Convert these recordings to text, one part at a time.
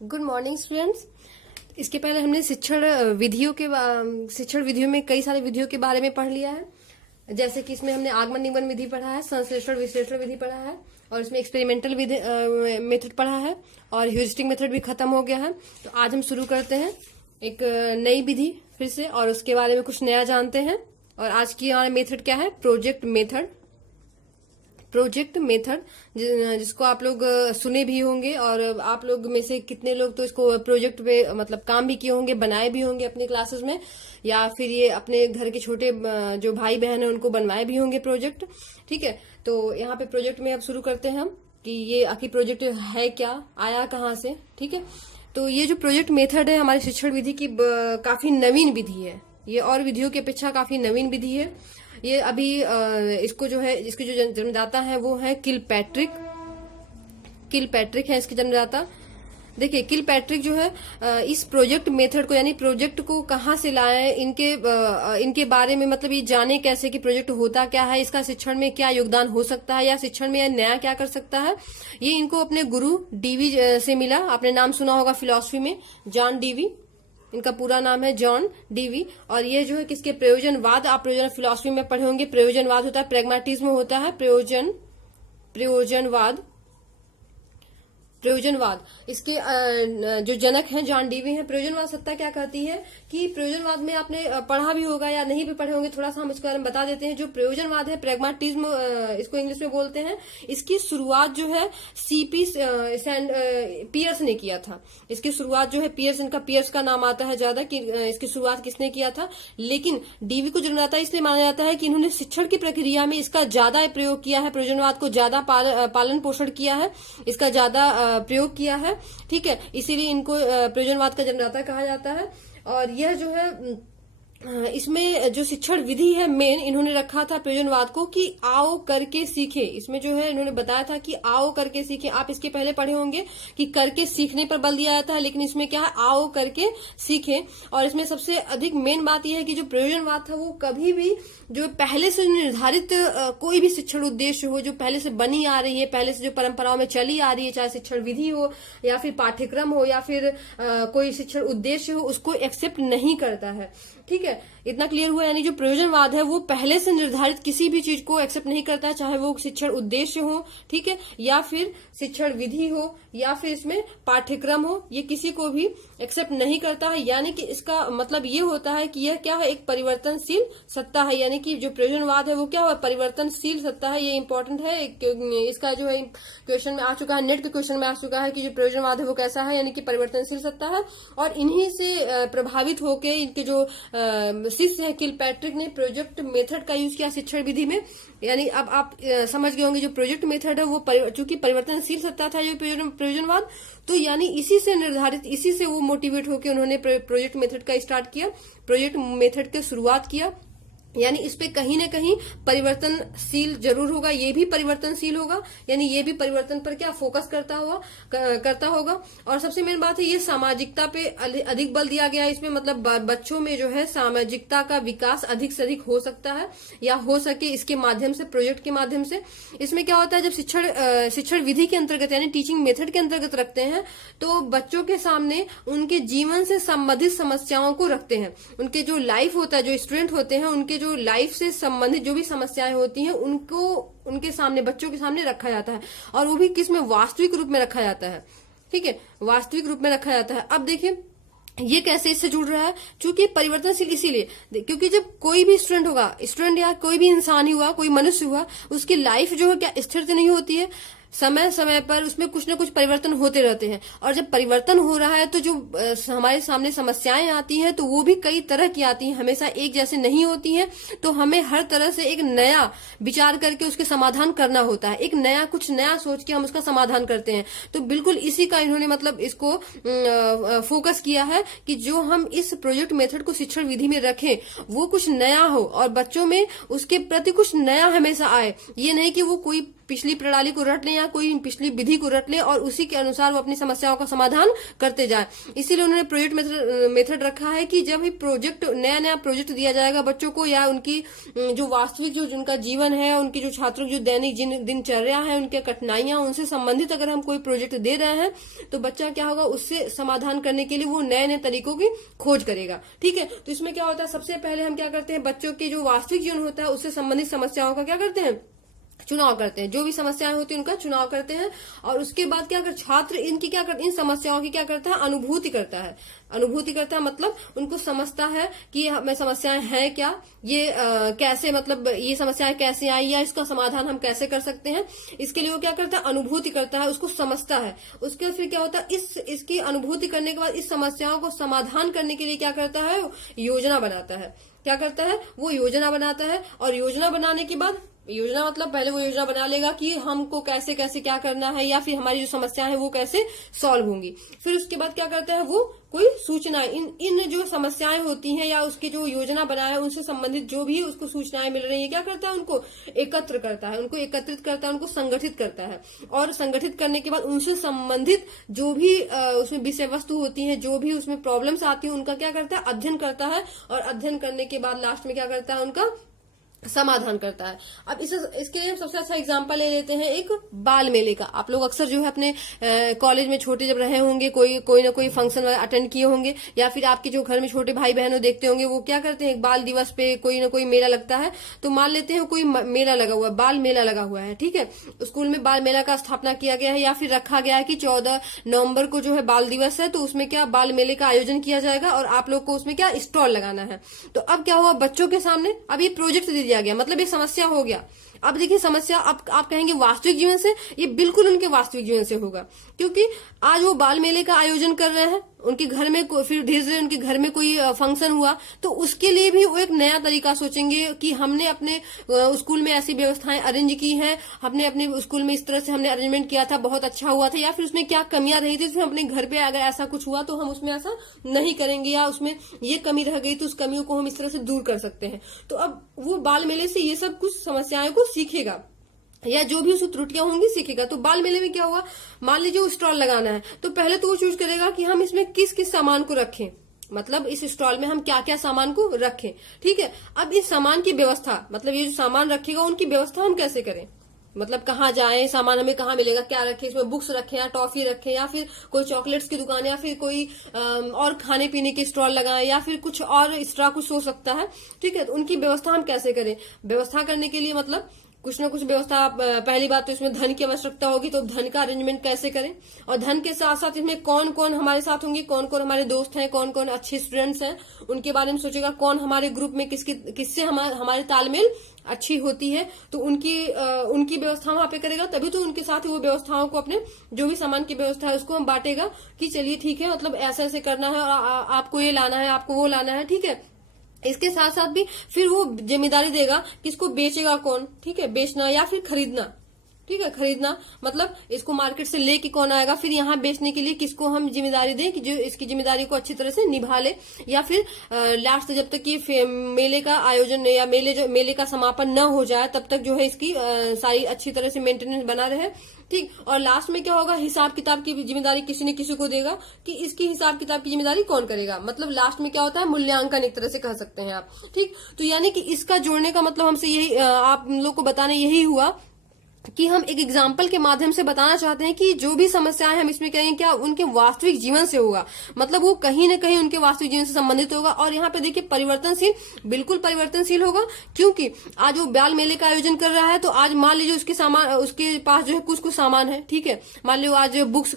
Good morning students. इसके पहले हमने शिक्षण विधियों में कई सारे विधियों के बारे में पढ़ लिया है। जैसे कि इसमें हमने आगमन निगमन विधि पढ़ा है, संश्लेषण विश्लेषण विधि पढ़ा है, और इसमें एक्सपेरिमेंटल मेथड पढ़ा है, और ह्यूरिस्टिक मेथड भी खत्म हो गया है। तो आज हम शुरू करते हैं एक नई विधि फिर से, और उसके बारे में कुछ नया जानते हैं। और आज की हमारा मेथड क्या है? प्रोजेक्ट मेथड, जिसको आप लोग सुने भी होंगे, और आप लोग में से कितने लोग तो इसको प्रोजेक्ट पे मतलब काम भी किए होंगे, बनाए भी होंगे अपने क्लासेस में, या फिर ये अपने घर के छोटे जो भाई बहन है उनको बनवाए भी होंगे प्रोजेक्ट। ठीक है, तो यहाँ पे प्रोजेक्ट में अब शुरू करते हैं हम कि ये आखिर प्रोजेक्ट है क्या, आया कहाँ से। ठीक है, तो ये जो प्रोजेक्ट मेथड है हमारी शिक्षण विधि की काफी नवीन विधि है। ये और विधियों की अपेक्षा काफी नवीन विधि है। ये अभी इसको जो है, इसके जो जन्मदाता है वो है किलपैट्रिक है इसके जन्मदाता। देखिए, किलपैट्रिक जो है इस प्रोजेक्ट मेथड को, यानी प्रोजेक्ट को कहाँ से लाए, इनके बारे में मतलब ये जाने कैसे कि प्रोजेक्ट होता क्या है, इसका शिक्षण में क्या योगदान हो सकता है, या शिक्षण में नया क्या कर सकता है। ये इनको अपने गुरु डीवी से मिला। आपने नाम सुना होगा फिलॉसफी में, जॉन डीवी। इनका पूरा नाम है जॉन डीवी। और ये जो है किसके? प्रयोजनवाद। आप प्रयोजन फिलॉसफी में पढ़े होंगे। प्रयोजनवाद होता है, प्रैग्मेटिज्म होता है, प्रयोजनवाद। इसके जो जनक हैं जॉन डीवी हैं। प्रयोजनवाद सत्ता क्या कहती है कि प्रयोजनवाद में आपने पढ़ा भी होगा या नहीं भी पढ़े होंगे, थोड़ा सा हम इसके बारे में बता देते हैं। जो प्रयोजनवाद है, प्रैग्मेटिज्म इसको इंग्लिश में बोलते हैं, इसकी शुरुआत जो है सीपी पियर्स ने किया था। इसकी शुरुआत जो है पियर्स का नाम आता है ज्यादा कि इसकी शुरुआत किसने किया था। लेकिन डीवी को जन्मदाता इसलिए माना जाता है कि इन्होंने शिक्षण की प्रक्रिया में इसका ज्यादा प्रयोग किया है, प्रयोजनवाद को ज्यादा पालन पोषण किया है, इसका ज्यादा प्रयोग किया है। ठीक है, इसीलिए इनको प्रयोजनवाद का जन्मदाता कहा जाता है। और यह जो है इसमें जो शिक्षण विधि है मेन, इन्होंने रखा था प्रयोजनवाद को कि आओ करके सीखे। इसमें जो है इन्होंने बताया था कि आओ करके सीखे। आप इसके पहले पढ़े होंगे कि करके सीखने पर बल दिया जाता है, लेकिन इसमें क्या है? आओ करके सीखे। और इसमें सबसे अधिक मेन बात यह है कि जो प्रयोजनवाद था वो कभी भी जो पहले से निर्धारित कोई भी शिक्षण उद्देश्य हो, जो पहले से बनी आ रही है, पहले से जो परंपराओं में चली आ रही है, चाहे शिक्षण विधि हो या फिर पाठ्यक्रम हो या फिर कोई शिक्षण उद्देश्य हो, उसको एक्सेप्ट नहीं करता है। ठीक है, इतना क्लियर हुआ। यानी जो प्रयोजनवाद है वो पहले से निर्धारित किसी भी चीज को एक्सेप्ट नहीं करता है, चाहे वो शिक्षण उद्देश्य हो, ठीक है, या फिर शिक्षण विधि हो, या फिर इसमें पाठ्यक्रम हो, ये किसी को भी एक्सेप्ट नहीं करता है। यानी कि इसका मतलब ये होता है कि यह क्या है? एक परिवर्तनशील सत्ता है। यानी कि जो प्रयोजनवाद है वो क्या है? परिवर्तनशील सत्ता है। ये इंपॉर्टेंट है, इसका जो है क्वेश्चन में आ चुका है, नेट के क्वेश्चन में आ चुका है कि जो प्रयोजनवाद है वो कैसा है, यानी कि परिवर्तनशील सत्ता है। और इन्हीं से प्रभावित होकर इनके जो शिष्य है किलपैट्रिक ने प्रोजेक्ट मेथड का यूज किया शिक्षण विधि में। यानी अब आप समझ गए होंगे जो प्रोजेक्ट मेथड है वो चूंकि परिवर्तनशील सत्ता था जो प्रयोजनवाद, तो यानी इसी से निर्धारित, इसी से वो मोटिवेट होकर उन्होंने प्रोजेक्ट मेथड का स्टार्ट किया, प्रोजेक्ट मेथड की शुरुआत किया। यानी इस पे कहीं ना कहीं परिवर्तनशील जरूर होगा, ये भी परिवर्तनशील होगा, यानी ये भी परिवर्तन पर क्या फोकस करता होगा। और सबसे मेन बात है ये सामाजिकता पे अधिक बल दिया गया है इसमें। मतलब बच्चों में जो है सामाजिकता का विकास अधिक से अधिक हो सकता है या हो सके इसके माध्यम से, प्रोजेक्ट के माध्यम से। इसमें क्या होता है, जब शिक्षण विधि के अंतर्गत यानी टीचिंग मेथड के अंतर्गत रखते हैं तो बच्चों के सामने उनके जीवन से संबंधित समस्याओं को रखते हैं। उनके जो लाइफ होता है, जो स्टूडेंट होते हैं, उनके जो लाइफ से संबंधित जो भी समस्याएं होती हैं उनको उनके सामने, बच्चों के सामने रखा जाता है। और वो भी किस में? वास्तविक रूप में रखा जाता है। ठीक है, वास्तविक रूप में रखा जाता है। अब देखिए ये कैसे इससे जुड़ रहा है, चूंकि परिवर्तनशील इसीलिए क्योंकि जब कोई भी स्टूडेंट होगा, स्टूडेंट या कोई भी इंसान ही हुआ, कोई मनुष्य हुआ, उसकी लाइफ जो है क्या स्थिर नहीं होती है। समय समय पर उसमें कुछ न कुछ परिवर्तन होते रहते हैं। और जब परिवर्तन हो रहा है तो जो हमारे सामने समस्याएं आती हैं तो वो भी कई तरह की आती हैं, हमेशा एक जैसे नहीं होती हैं। तो हमें हर तरह से एक नया विचार करके उसके समाधान करना होता है, एक नया कुछ नया सोच के हम उसका समाधान करते हैं। तो बिल्कुल इसी का इन्होंने मतलब इसको फोकस किया है कि जो हम इस प्रोजेक्ट मेथड को शिक्षण विधि में रखें वो कुछ नया हो और बच्चों में उसके प्रति कुछ नया हमेशा आए। ये नहीं कि वो कोई पिछली प्रणाली को रट लें या कोई पिछली विधि को रट लें और उसी के अनुसार वो अपनी समस्याओं का समाधान करते जाए। इसीलिए उन्होंने प्रोजेक्ट मेथड रखा है कि जब भी प्रोजेक्ट नया प्रोजेक्ट दिया जाएगा बच्चों को, या उनकी जो वास्तविक जो जिनका जीवन है, उनके जो छात्रों की जो दैनिक दिनचर्या है, उनके कठिनाइयां, उनसे संबंधित अगर हम कोई प्रोजेक्ट दे रहे हैं तो बच्चा क्या होगा, उससे समाधान करने के लिए वो नए तरीकों की खोज करेगा। ठीक है, तो इसमें क्या होता है, सबसे पहले हम क्या करते हैं, बच्चों के जो वास्तविक जीवन होता है उससे संबंधित समस्याओं का क्या करते हैं, चुनाव करते हैं। जो भी समस्याएं होती हैं उनका चुनाव करते हैं और उसके बाद क्या कर छात्र इनकी क्या करते, इन समस्याओं की क्या करता है, अनुभूति करता है। अनुभूति करता है मतलब उनको समझता है कि हमें समस्याएं हैं क्या, ये कैसे, मतलब ये समस्याएं कैसे आई या इसका समाधान हम कैसे कर सकते हैं। इसके लिए वो क्या करता है, अनुभूति करता है, उसको समझता है। उसके बाद फिर क्या होता है, इसकी अनुभूति करने के बाद इस समस्याओं को समाधान करने के लिए क्या करता है, योजना बनाता है। क्या करता है, वो योजना बनाता है और योजना बनाने के बाद, योजना मतलब पहले वो योजना बना लेगा कि हमको कैसे कैसे क्या करना है या फिर हमारी जो समस्याएं हैं वो कैसे सॉल्व होंगी। फिर उसके बाद क्या करता है, वो कोई सूचनाएं इन जो समस्याएं होती हैं या उसकी जो योजना बनाया है उनसे संबंधित जो भी उसको सूचनाएं मिल रही है, क्या करता है, उनको एकत्र करता है, उनको एकत्रित करता है, उनको संगठित करता है। और संगठित करने के बाद उनसे संबंधित जो भी उसमें विषय वस्तु होती है, जो भी उसमें प्रॉब्लम्स आती है, उनका क्या करता है, अध्ययन करता है। और अध्ययन करने के बाद लास्ट में क्या करता है, उनका समाधान करता है। अब इसके लिए सबसे अच्छा एग्जांपल ले लेते हैं एक बाल मेले का। आप लोग अक्सर जो है अपने कॉलेज में छोटे जब रहे होंगे, कोई ना कोई फंक्शन अटेंड किए होंगे, या फिर आपके जो घर में छोटे भाई बहनों देखते होंगे, वो क्या करते हैं, बाल दिवस पे कोई ना कोई मेला लगता है। तो मान लेते हैं कोई मेला लगा हुआ है, बाल मेला लगा हुआ है, ठीक है, स्कूल में बाल मेला का स्थापना किया गया है या फिर रखा गया है कि 14 नवंबर को जो है बाल दिवस है, तो उसमें क्या बाल मेले का आयोजन किया जाएगा और आप लोग को उसमें क्या स्टॉल लगाना है। तो अब क्या हुआ, बच्चों के सामने अब ये प्रोजेक्ट दे दिया गया, मतलब ये समस्या हो गया। अब देखिए समस्या, अब आप कहेंगे वास्तविक जीवन से, ये बिल्कुल उनके वास्तविक जीवन से होगा, क्योंकि आज वो बाल मेले का आयोजन कर रहे हैं, उनके घर में फिर धीरे धीरे उनके घर में कोई फंक्शन हुआ तो उसके लिए भी वो एक नया तरीका सोचेंगे कि हमने अपने स्कूल में ऐसी व्यवस्थाएं अरेंज की हैं, हमने अपने स्कूल में इस तरह से हमने अरेंजमेंट किया था, बहुत अच्छा हुआ था, या फिर उसमें क्या कमियां रही थी, उसमें अपने घर पे अगर ऐसा कुछ हुआ तो हम उसमें ऐसा नहीं करेंगे, या उसमें ये कमी रह गई तो उस कमियों को हम इस तरह से दूर कर सकते हैं। तो अब वो बाल मेले से ये सब कुछ समस्याएं को सीखेगा या जो भी उसकी त्रुटियां होंगी सीखेगा। तो बाल मेले में क्या होगा, मान लीजिए वो स्टॉल लगाना है तो पहले तो वो चूज करेगा कि हम इसमें किस किस सामान को रखें, मतलब इस स्टॉल में हम क्या क्या सामान को रखें, ठीक है। अब इस सामान की व्यवस्था, मतलब ये जो सामान रखेगा उनकी व्यवस्था हम कैसे करें, मतलब कहाँ जाएं, सामान हमें कहाँ मिलेगा, क्या रखें, इसमें बुक्स रखें या टॉफी रखें या फिर कोई चॉकलेट्स की दुकान या फिर कोई और खाने पीने के स्टॉल लगाएं या फिर कुछ और एक्स्ट्रा कुछ हो सकता है, ठीक है। तो उनकी व्यवस्था हम कैसे करें, व्यवस्था करने के लिए मतलब कुछ ना कुछ व्यवस्था, पहली बात तो इसमें धन की आवश्यकता होगी, तो धन का अरेंजमेंट कैसे करें, और धन के साथ साथ इसमें कौन कौन हमारे साथ होंगे, कौन कौन हमारे दोस्त हैं, कौन कौन अच्छे स्टूडेंट्स हैं, उनके बारे में सोचेगा, कौन हमारे ग्रुप में किससे हमारे तालमेल अच्छी होती है, तो उनकी व्यवस्था वहां पे करेगा, तभी तो उनके साथ वो व्यवस्थाओं को, अपने जो भी सामान की व्यवस्था है उसको हम बांटेगा कि चलिए ठीक है, मतलब ऐसे ऐसे करना है और आपको ये लाना है, आपको वो लाना है, ठीक है। इसके साथ साथ भी फिर वो जिम्मेदारी देगा किसको बेचेगा कौन, ठीक है, बेचना या फिर खरीदना, ठीक है, खरीदना मतलब इसको मार्केट से लेके कौन आएगा, फिर यहाँ बेचने के लिए किसको हम जिम्मेदारी दें कि जो इसकी जिम्मेदारी को अच्छी तरह से निभा ले, या फिर लास्ट जब तक ये मेले का आयोजन या मेले का समापन न हो जाए तब तक जो है इसकी सारी अच्छी तरह से मेंटेनेंस बना रहे, ठीक। और लास्ट में क्या होगा, हिसाब किताब की जिम्मेदारी किसी न किसी को देगा कि इसकी हिसाब किताब की जिम्मेदारी कौन करेगा, मतलब लास्ट में क्या होता है, मूल्यांकन एक तरह से कह सकते हैं आप, ठीक। तो यानी कि इसका जोड़ने का मतलब हमसे यही, आप लोग को बताने यही हुआ कि हम एक एग्जाम्पल के माध्यम से बताना चाहते हैं कि जो भी समस्याएं हम इसमें कहें क्या उनके वास्तविक जीवन से होगा, मतलब वो कहीं न कहीं उनके वास्तविक जीवन से संबंधित होगा। और यहाँ पे देखिए परिवर्तनशील, बिल्कुल परिवर्तनशील होगा, क्योंकि आज वो बाल मेले का आयोजन कर रहा है तो आज मान लीजिए उसके पास जो है कुछ सामान है, ठीक है, मान लीजिए आज बुक्स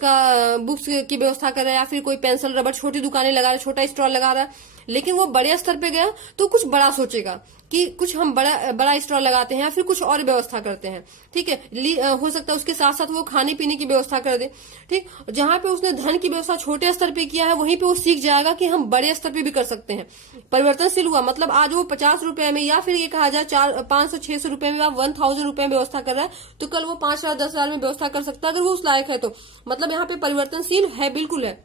की व्यवस्था कर रहा है या फिर कोई पेंसिल रबड़ छोटी दुकानें लगा रहा है, छोटा स्टॉल लगा रहा है, लेकिन वो बड़े स्तर पे गया तो कुछ बड़ा सोचेगा कि कुछ हम बड़ा स्टॉल लगाते हैं या फिर कुछ और व्यवस्था करते हैं, ठीक है। हो सकता है उसके साथ साथ वो खाने पीने की व्यवस्था कर दे, ठीक। जहां पे उसने धन की व्यवस्था छोटे स्तर पे किया है वहीं पे वो सीख जाएगा कि हम बड़े स्तर पे भी कर सकते हैं। परिवर्तनशील हुआ, मतलब आज वो 50 रुपए में या फिर ये कहा जाए 500-600 रुपए में, 1000 रुपए में व्यवस्था कर रहा है तो कल वो 5000-10,000 में व्यवस्था कर सकता है अगर वो उस लायक है तो, मतलब यहाँ पे परिवर्तनशील है, बिल्कुल है।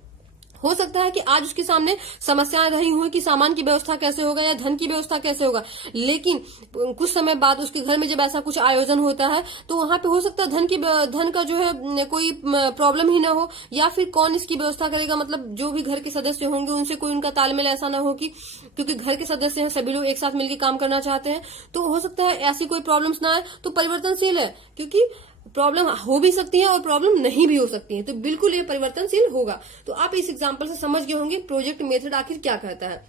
हो सकता है कि आज उसके सामने समस्याएं रही हुई कि सामान की व्यवस्था कैसे होगा या धन की व्यवस्था कैसे होगा, लेकिन कुछ समय बाद उसके घर में जब ऐसा कुछ आयोजन होता है तो वहां पे हो सकता है धन का जो है कोई प्रॉब्लम ही ना हो, या फिर कौन इसकी व्यवस्था करेगा, मतलब जो भी घर के सदस्य होंगे उनसे कोई उनका तालमेल ऐसा ना हो कि, क्योंकि घर के सदस्य हैं सभी लोग एक साथ मिलकर काम करना चाहते हैं, तो हो सकता है ऐसी कोई प्रॉब्लम्स ना आए। तो परिवर्तनशील है, क्योंकि प्रॉब्लम हो भी सकती है और प्रॉब्लम नहीं भी हो सकती है, तो बिल्कुल ये परिवर्तनशील होगा। तो आप इस एग्जांपल से समझ गए होंगे प्रोजेक्ट मेथड आखिर क्या कहता है।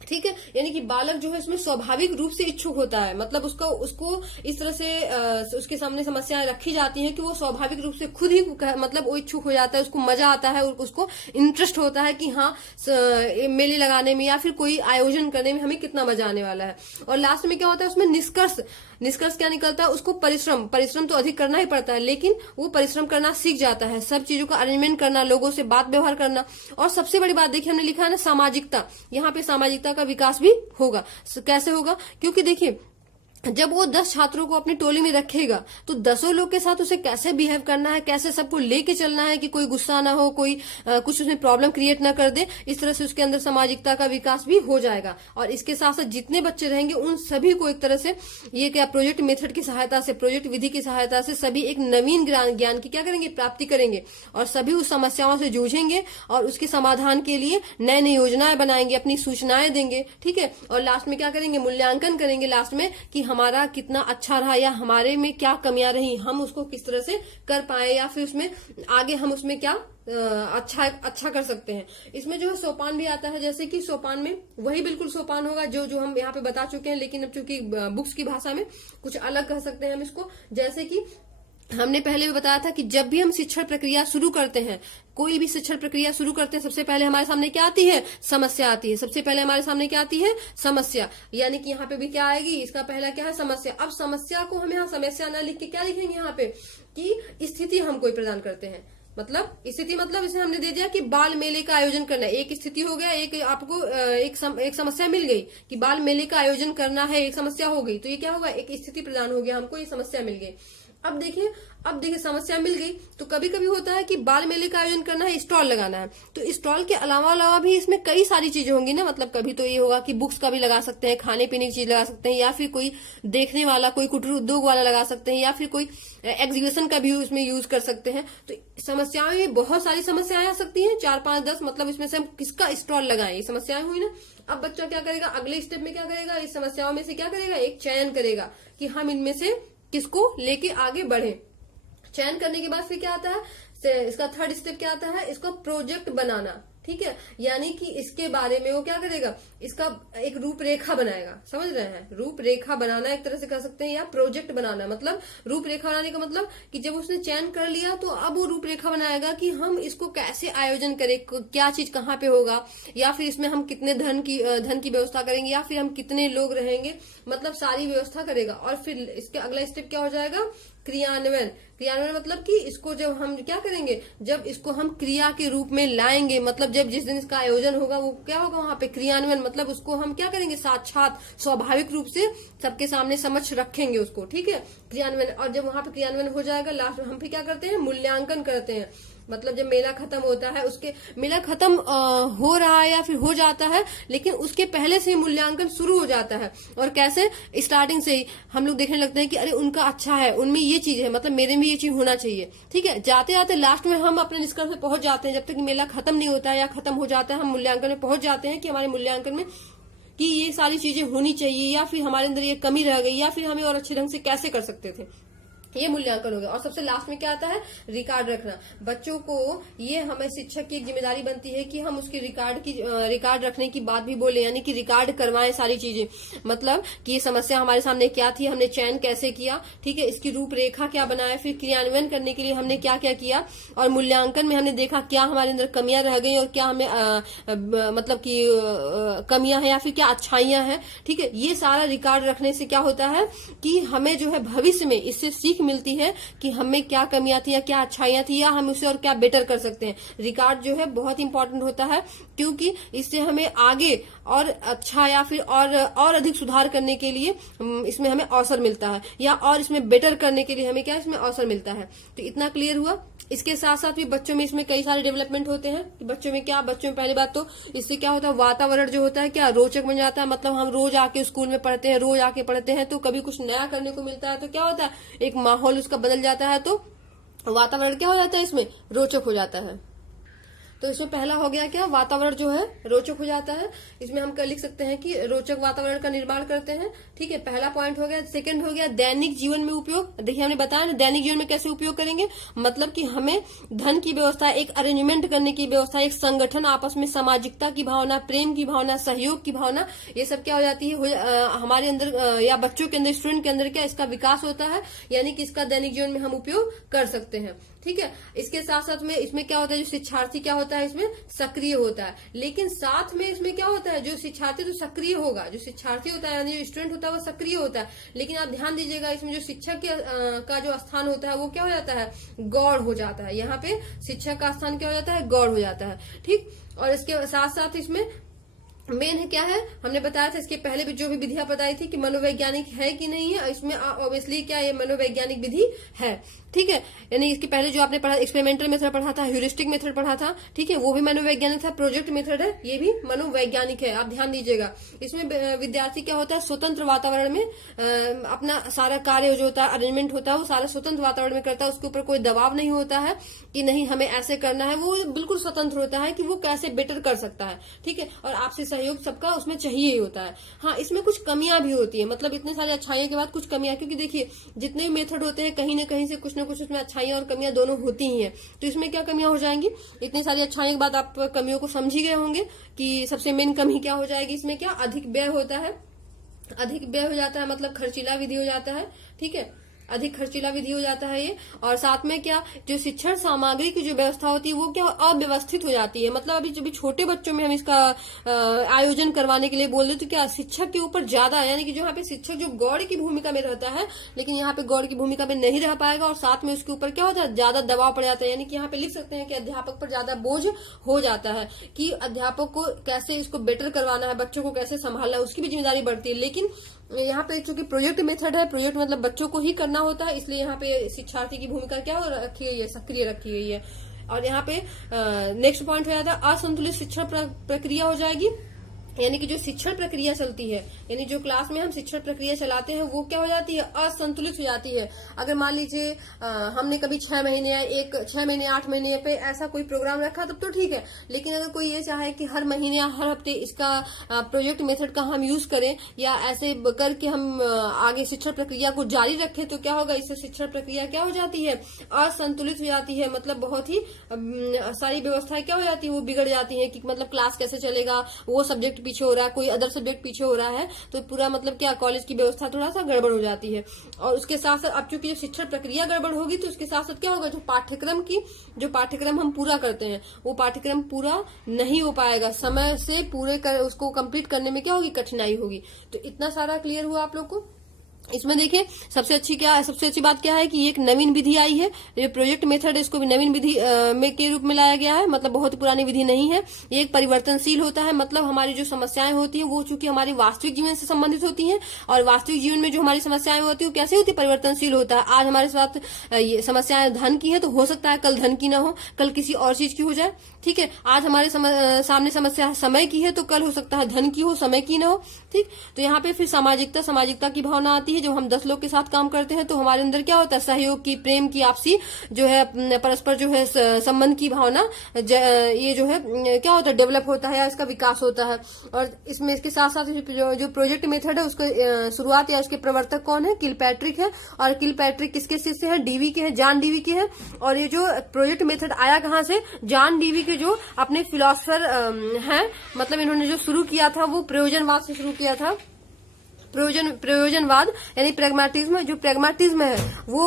ठीक है, यानी कि बालक जो है इसमें स्वाभाविक रूप से इच्छुक होता है, मतलब उसको इस तरह से उसके सामने समस्याएं रखी जाती हैं कि वो स्वाभाविक रूप से खुद ही मतलब वो इच्छुक हो जाता है, उसको मजा आता है और उसको इंटरेस्ट होता है कि हाँ मेले लगाने में या फिर कोई आयोजन करने में हमें कितना मजा आने वाला है। और लास्ट में क्या होता है उसमें निष्कर्ष क्या निकलता है, उसको परिश्रम तो अधिक करना ही पड़ता है, लेकिन वो परिश्रम करना सीख जाता है, सब चीजों का अरेंजमेंट करना, लोगों से बात व्यवहार करना। और सबसे बड़ी बात देखिए हमने लिखा है ना सामाजिकता, यहाँ पे सामाजिकता का विकास भी होगा। कैसे होगा, क्योंकि देखिए जब वो 10 छात्रों को अपनी टोली में रखेगा तो 10 लोग के साथ उसे कैसे बिहेव करना है, कैसे सबको लेके चलना है कि कोई गुस्सा ना हो, कोई कुछ उसमें प्रॉब्लम क्रिएट ना कर दे, इस तरह से उसके अंदर सामाजिकता का विकास भी हो जाएगा। और इसके साथ साथ जितने बच्चे रहेंगे उन सभी को एक तरह से ये क्या प्रोजेक्ट मेथड की सहायता से, प्रोजेक्ट विधि की सहायता से सभी एक नवीन ज्ञान की क्या करेंगे, प्राप्ति करेंगे, और सभी उस समस्याओं से जूझेंगे और उसके समाधान के लिए नए नई योजनाएं बनाएंगे, अपनी सूचनाएं देंगे। ठीक है, और लास्ट में क्या करेंगे, मूल्यांकन करेंगे लास्ट में कि हमारा कितना अच्छा रहा या हमारे में क्या कमियां रही, हम उसको किस तरह से कर पाए, या फिर उसमें आगे हम उसमें क्या अच्छा कर सकते हैं। इसमें जो है सोपान भी आता है, जैसे कि सोपान में वही बिल्कुल सोपान होगा जो हम यहाँ पे बता चुके हैं, लेकिन अब चूंकि बुक्स की भाषा में कुछ अलग कह सकते हैं हम इसको। जैसे कि हमने पहले भी बताया था कि जब भी हम शिक्षण प्रक्रिया शुरू करते हैं, कोई भी शिक्षण प्रक्रिया शुरू करते हैं, सबसे पहले हमारे सामने क्या आती है, समस्या आती है। सबसे पहले हमारे सामने क्या आती है, समस्या, यानी कि यहाँ पे भी क्या आएगी, इसका पहला क्या है, समस्या। अब समस्या को हम यहाँ समस्या ना लिख के क्या लिखेंगे यहाँ पे कि स्थिति हम कोई प्रदान करते हैं, मतलब स्थिति, मतलब इसे हमने दे दिया कि बाल मेले का आयोजन करना है, एक स्थिति हो गया, एक आपको एक समस्या मिल गई कि बाल मेले का आयोजन करना है, एक समस्या हो गई, तो ये क्या होगा, एक स्थिति प्रदान हो गया, हमको ये समस्या मिल गई। अब देखिए समस्या मिल गई, तो कभी कभी होता है कि बाल मेले का आयोजन करना है, स्टॉल लगाना है, तो स्टॉल के अलावा भी इसमें कई सारी चीजें होंगी ना, मतलब कभी तो ये होगा कि बुक्स का भी लगा सकते हैं, खाने पीने की चीज लगा सकते हैं, या फिर कोई देखने वाला, कोई कुटीर उद्योग वाला लगा सकते हैं, या फिर कोई एग्जीबिशन का भी उसमें यूज कर सकते हैं। तो समस्याएं में बहुत सारी समस्याएं आ सकती हैं, 4 5 10, मतलब इसमें से हम किसका स्टॉल लगाएं, ये समस्याएं हुई ना। अब बच्चा क्या करेगा, अगले स्टेप में क्या करेगा, इस समस्याओं में से क्या करेगा, एक चयन करेगा कि हम इनमें से किसको लेके आगे बढ़े। चयन करने के बाद फिर क्या आता है, इसका थर्ड स्टेप क्या आता है, इसको प्रोजेक्ट बनाना। ठीक है, यानी कि इसके बारे में वो क्या करेगा, इसका एक रूपरेखा बनाएगा, समझ रहे हैं, रूपरेखा बनाना एक तरह से कह सकते हैं, या प्रोजेक्ट बनाना, मतलब रूपरेखा बनाने का मतलब कि जब उसने चयन कर लिया तो अब वो रूपरेखा बनाएगा कि हम इसको कैसे आयोजन करें, क्या चीज कहाँ पे होगा, या फिर इसमें हम कितने धन की व्यवस्था करेंगे, या फिर हम कितने लोग रहेंगे, मतलब सारी व्यवस्था करेगा। और फिर इसके अगला स्टेप क्या हो जाएगा, क्रियान्वयन मतलब कि इसको जब हम क्या करेंगे, जब इसको हम क्रिया के रूप में लाएंगे, मतलब जब जिस दिन इसका आयोजन होगा वो क्या होगा, वहां पे क्रियान्वयन, मतलब उसको हम क्या करेंगे, साक्षात स्वाभाविक रूप से सबके सामने समक्ष रखेंगे उसको। ठीक है, क्रियान्वयन। और जब वहां पे क्रियान्वयन हो जाएगा, लास्ट में हम फिर क्या करते हैं, मूल्यांकन करते हैं, मतलब जब मेला खत्म होता है, उसके मेला खत्म हो रहा है या फिर हो जाता है, लेकिन उसके पहले से ही मूल्यांकन शुरू हो जाता है। और कैसे, स्टार्टिंग से ही हम लोग देखने लगते हैं कि अरे उनका अच्छा है, उनमें ये चीज है, मतलब मेरे में ये चीज होना चाहिए। ठीक है, जाते जाते लास्ट में हम अपने निष्कर्ष पे पहुंच जाते हैं, जब तक मेला खत्म नहीं होता है या खत्म हो जाता है, हम मूल्यांकन में पहुंच जाते हैं कि हमारे मूल्यांकन में कि ये सारी चीजें होनी चाहिए, या फिर हमारे अंदर ये कमी रह गई, या फिर हमें और अच्छे ढंग से कैसे कर सकते थे, ये मूल्यांकन हो गया। और सबसे लास्ट में क्या आता है, रिकॉर्ड रखना। बच्चों को ये हमें शिक्षक की एक जिम्मेदारी बनती है कि हम उसके रिकॉर्ड रखने की बात भी बोले, यानी कि रिकॉर्ड करवाएं सारी चीजें, मतलब कि ये समस्या हमारे सामने क्या थी, हमने चयन कैसे किया, ठीक है, इसकी रूपरेखा क्या बनाया, फिर क्रियान्वयन करने के लिए हमने क्या क्या किया, और मूल्यांकन में हमने देखा क्या हमारे अंदर कमियां रह गई और क्या हमें मतलब कि कमियां हैं या फिर क्या अच्छाइयां हैं। ठीक है, ये सारा रिकॉर्ड रखने से क्या होता है कि हमें जो है भविष्य में इससे सीख मिलती है कि हमें क्या कमियां थी या क्या अच्छाइयां थी या हम उसे और क्या बेटर कर सकते हैं। रिगार्ड जो है बहुत इंपॉर्टेंट होता है, क्योंकि इससे हमें आगे और अच्छा या फिर और अधिक सुधार करने के लिए इसमें हमें अवसर मिलता है, या और इसमें बेटर करने के लिए हमें क्या इसमें अवसर मिलता है। तो इतना क्लियर हुआ। इसके साथ साथ भी बच्चों में इसमें कई सारे डेवलपमेंट होते हैं कि बच्चों में पहली बात तो इससे क्या होता है, वातावरण जो होता है क्या रोचक बन जाता है। मतलब हम रोज आके स्कूल में पढ़ते हैं, रोज आके पढ़ते हैं, तो कभी कुछ नया करने को मिलता है तो क्या होता है, एक माहौल उसका बदल जाता है, तो वातावरण क्या हो जाता है, इसमें रोचक हो जाता है। तो इसमें पहला हो गया क्या, वातावरण जो है रोचक हो जाता है। इसमें हम लिख सकते हैं कि रोचक वातावरण का निर्माण करते हैं। ठीक है, पहला पॉइंट हो गया। सेकंड हो गया दैनिक जीवन में उपयोग। देखिए हमने बताया ना दैनिक जीवन में कैसे उपयोग करेंगे, मतलब कि हमें धन की व्यवस्था, एक अरेंजमेंट करने की व्यवस्था, एक संगठन, आपस में सामाजिकता की भावना, प्रेम की भावना, सहयोग की भावना, ये सब क्या हो जाती है हमारे अंदर या बच्चों के अंदर, स्टूडेंट के अंदर क्या इसका विकास होता है, यानी कि इसका दैनिक जीवन में हम उपयोग कर सकते हैं। ठीक है, इसके साथ साथ में इसमें क्या होता है, जो शिक्षार्थी क्या होता है इसमें सक्रिय होता है। लेकिन साथ में इसमें क्या होता है, जो शिक्षार्थी तो सक्रिय होगा, जो शिक्षार्थी होता है यानी जो स्टूडेंट होता है वो सक्रिय होता है, लेकिन आप ध्यान दीजिएगा इसमें जो शिक्षक का जो स्थान होता है वो क्या हो जाता है, गौड़ हो जाता है। यहाँ पे शिक्षक का स्थान क्या हो जाता है, गौड़ हो जाता है। ठीक, और इसके साथ साथ इसमें मेन है क्या है, हमने बताया था इसके पहले भी जो भी विधियां बताई थी कि मनोवैज्ञानिक है कि नहीं है। इसमें ऑब्वियसली क्या ये मनोवैज्ञानिक विधि है। ठीक है, यानी इसके पहले जो आपने पढ़ा एक्सपेरिमेंटल मेथड पढ़ा था, ह्यूरिस्टिक मेथड पढ़ा था, ठीक है, वो भी मनोवैज्ञानिक था। प्रोजेक्ट मेथड है, ये भी मनोवैज्ञानिक है। आप ध्यान दीजिएगा, इसमें विद्यार्थी क्या होता है, स्वतंत्र वातावरण में अपना सारा कार्य जो होता है, अरेंजमेंट होता है, वो सारा स्वतंत्र वातावरण में करता है। उसके ऊपर कोई दबाव नहीं होता है कि नहीं हमें ऐसे करना है, वो बिल्कुल स्वतंत्र होता है कि वो कैसे बेटर कर सकता है। ठीक है, और आपसे सहयोग सबका उसमें चाहिए ही होता है। हाँ, इसमें कुछ कमियां भी होती है, मतलब इतने सारे अच्छाइयों के बाद कुछ कमियां, क्योंकि देखिए जितने भी मेथड होते हैं कहीं ना कहीं से कुछ ना कुछ उसमें अच्छाइयां और कमियां दोनों होती ही हैं। तो इसमें क्या कमियां हो जाएंगी, इतनी सारी अच्छाइयों के बाद आप कमियों को समझ ही गए होंगे कि सबसे मेन कमी क्या हो जाएगी, इसमें क्या अधिक व्यय होता है। अधिक व्यय हो जाता है मतलब खर्चीला विधि हो जाता है। ठीक है, अधिक खर्चीला विधि हो जाता है ये। और साथ में क्या, जो शिक्षण सामग्री की जो व्यवस्था होती है वो क्या अव्यवस्थित हो जाती है। मतलब अभी जब छोटे बच्चों में हम इसका आयोजन करवाने के लिए बोल रहे तो क्या शिक्षक के ऊपर ज्यादा, यानी कि जो यहाँ पे शिक्षक जो गौड़ की भूमिका में रहता है, लेकिन यहाँ पे गौड़ की भूमिका में नहीं रह पाएगा, और साथ में उसके ऊपर क्या होता है, ज्यादा दबाव पड़ जाता है। यानी कि यहाँ पे लिख सकते हैं कि अध्यापक पर ज्यादा बोझ हो जाता है कि अध्यापक को कैसे इसको बेटर करवाना है, बच्चों को कैसे संभालना है, उसकी भी जिम्मेदारी बढ़ती है। लेकिन यहाँ पे चूंकि प्रोजेक्ट मेथड है, प्रोजेक्ट मतलब बच्चों को ही करना होता है, इसलिए यहाँ पे शिक्षार्थी की भूमिका क्या रखी गई है, सक्रिय रखी गई है। और यहाँ पे नेक्स्ट पॉइंट हो जाता है असंतुलित शिक्षण प्रक्रिया हो जाएगी। यानी कि जो शिक्षण प्रक्रिया चलती है, यानी जो क्लास में हम शिक्षण प्रक्रिया चलाते हैं वो क्या हो जाती है, असंतुलित हो जाती है। अगर मान लीजिए हमने कभी 6 महीने या 6 महीने 8 महीने पे ऐसा कोई प्रोग्राम रखा तब तो ठीक है, लेकिन अगर कोई ये चाहे कि हर महीने या हर हफ्ते इसका प्रोजेक्ट मेथड का हम यूज करें या ऐसे करके हम आगे शिक्षण प्रक्रिया को जारी रखें, तो क्या होगा, इससे शिक्षण प्रक्रिया क्या हो जाती है, असंतुलित हो जाती है। मतलब बहुत ही सारी व्यवस्थाएं क्या हो जाती है, वो बिगड़ जाती है कि मतलब क्लास कैसे चलेगा, वो सब्जेक्ट पीछे हो रहा है, कोई अदर सब्जेक्ट पीछे हो रहा है, तो पूरा मतलब क्या कॉलेज की व्यवस्था थोड़ा सा गड़बड़ हो जाती है। और उसके साथ साथ अब चूंकि शिक्षण प्रक्रिया गड़बड़ होगी तो उसके साथ साथ क्या होगा, जो पाठ्यक्रम हम पूरा करते हैं वो पाठ्यक्रम पूरा नहीं हो पाएगा, समय से उसको कंप्लीट करने में क्या होगी, कठिनाई होगी। तो इतना सारा क्लियर हुआ आप लोग को। इसमें देखिए सबसे अच्छी बात क्या है कि एक नवीन विधि आई है, ये प्रोजेक्ट मेथड है, इसको भी नवीन विधि में के रूप में लाया गया है। मतलब बहुत पुरानी विधि नहीं है, ये एक परिवर्तनशील होता है। मतलब हमारी जो समस्याएं होती हैं वो चूंकि हमारी वास्तविक जीवन से संबंधित होती हैं, और वास्तविक जीवन में जो हमारी समस्याएं होती है वो कैसे होती है, परिवर्तनशील होता है। आज हमारे साथ ये समस्याएं धन की है तो हो सकता है कल धन की ना हो, कल किसी और चीज की हो जाए। ठीक है, आज हमारे सामने समस्या समय की है तो कल हो सकता है धन की हो, समय की ना हो। ठीक, तो यहाँ पे फिर सामाजिकता की भावना आती है। जब हम 10 लोग के साथ काम करते हैं तो हमारे अंदर क्या होता है, सहयोग की, प्रेम की, आपसी जो है परस्पर जो है संबंध की भावना, ये जो है क्या होता है, डेवलप होता है या इसका विकास होता है। और इसमें इसके साथ साथ जो प्रोजेक्ट मेथड है उसका शुरुआत या उसके प्रवर्तक कौन है, किलपैट्रिक है। और किलपैट्रिक किसके शिष्य है, डीवी के है, जॉन डीवी के है। और ये जो प्रोजेक्ट मेथड आया कहाँ से, जॉन डीवी के जो अपने फिलोसफर हैं, मतलब इन्होंने जो शुरू किया था वो प्रयोजनवाद से शुरू किया था। प्रयोजनवाद यानी प्रैग्मेटिज्म, जो प्रैग्मेटिज्म है वो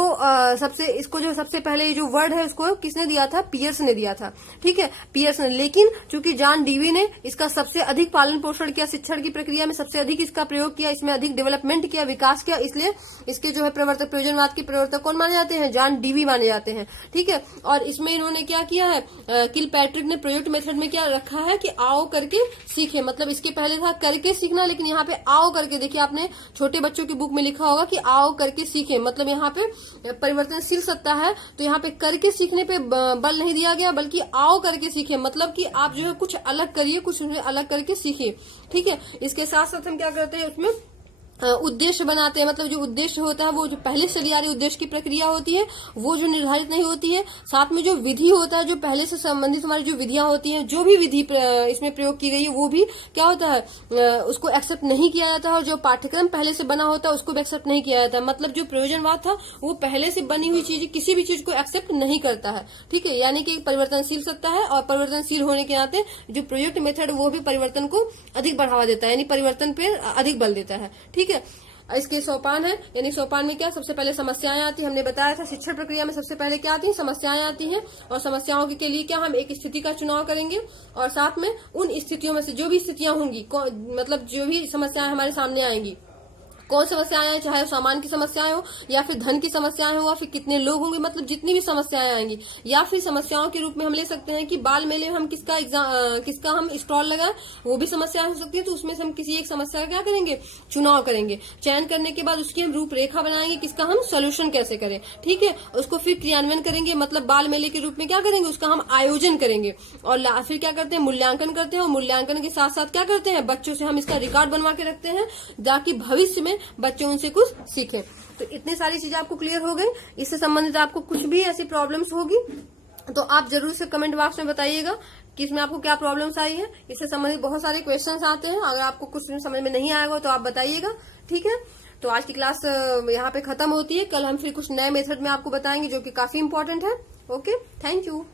इसको जो सबसे पहले जो वर्ड है उसको किसने दिया था? पियर्स ने दिया था। ठीक है, पियर्स ने। लेकिन चूंकि जॉन डीवी ने इसका सबसे अधिक पालन पोषण किया, शिक्षण की प्रक्रिया में सबसे अधिक इसका प्रयोग किया, इसमें अधिक डेवलपमेंट किया, विकास किया, इसलिए इसके जो है प्रवर्तक, प्रयोजनवाद के प्रवर्तक कौन माने जाते हैं? जॉन डीवी माने जाते हैं। ठीक है, और इसमें इन्होंने क्या किया है? किलपैट्रिक ने प्रोजेक्ट मेथड में क्या रखा है कि आओ करके सीखे, मतलब इसके पहले था करके सीखना, लेकिन यहाँ पे आओ करके, देखिए आपने छोटे बच्चों की बुक में लिखा होगा कि आओ करके सीखे, मतलब यहाँ पे परिवर्तनशील सत्ता है तो यहाँ पे करके सीखने पे बल नहीं दिया गया, बल्कि आओ करके सीखे, मतलब कि आप जो है कुछ अलग करिए, कुछ अलग करके सीखिए। ठीक है, इसके साथ साथ हम क्या करते हैं उसमें उद्देश्य बनाते हैं, मतलब जो उद्देश्य होता है वो जो पहले से चली आ रही उद्देश्य की प्रक्रिया होती है वो जो निर्धारित नहीं होती है, साथ में जो विधि होता है, जो पहले से संबंधित हमारी जो विधियां होती हैं, जो भी विधि इसमें प्रयोग की गई है वो भी क्या होता है? उसको एक्सेप्ट नहीं किया जाता है, और जो पाठ्यक्रम पहले से बना होता है उसको भी एक्सेप्ट नहीं किया जाता है। मतलब जो प्रयोजनवाद था वो पहले से बनी हुई चीज, किसी भी चीज को एक्सेप्ट नहीं करता है। ठीक है, यानी कि परिवर्तनशील सत्ता है, और परिवर्तनशील होने के नाते जो प्रोजेक्ट मेथड वो भी परिवर्तन को अधिक बढ़ावा देता है, यानी परिवर्तन पे अधिक बल देता है। ठीक है, इसके सोपान है, यानी सोपान में क्या? सबसे पहले समस्याएं आती है, हमने बताया था शिक्षण प्रक्रिया में सबसे पहले क्या आती है? समस्याएं आती हैं, और समस्याओं के लिए क्या हम एक स्थिति का चुनाव करेंगे, और साथ में उन स्थितियों में से जो भी स्थितियां होंगी, मतलब जो भी समस्याएं हमारे सामने आएंगी, कौन समस्याएं आए, चाहे सामान की समस्याएं हो या फिर धन की समस्याएं हो या फिर कितने लोग होंगे, मतलब जितनी भी समस्याएं आएंगी, या फिर समस्याओं के रूप में हम ले सकते हैं कि बाल मेले में हम किसका हम स्टॉल लगाएं, वो भी समस्याएं हो सकती है। तो उसमें से हम किसी एक समस्या का क्या करेंगे? चुनाव करेंगे। चयन करने के बाद उसकी हम रूपरेखा बनाएंगे, किसका हम सोल्यूशन कैसे करें। ठीक है, उसको फिर क्रियान्वयन करेंगे, मतलब बाल मेले के रूप में क्या करेंगे? उसका हम आयोजन करेंगे, और फिर क्या करते हैं? मूल्यांकन करते हैं, और मूल्यांकन के साथ साथ क्या करते हैं? बच्चों से हम इसका रिकॉर्ड बनवा के रखते हैं, ताकि भविष्य में बच्चे उनसे कुछ सीखें। तो इतनी सारी चीजें आपको क्लियर हो गई। इससे संबंधित आपको कुछ भी ऐसी प्रॉब्लम्स होगी तो आप जरूर से कमेंट बॉक्स में बताइएगा कि इसमें आपको क्या प्रॉब्लम्स आई है। इससे संबंधित बहुत सारे क्वेश्चंस आते हैं, अगर आपको कुछ समझ में नहीं आएगा तो आप बताइएगा। ठीक है, तो आज की क्लास यहाँ पे खत्म होती है। कल हम फिर कुछ नए मेथड में आपको बताएंगे जो कि काफी इंपॉर्टेंट है। Okay, thank you.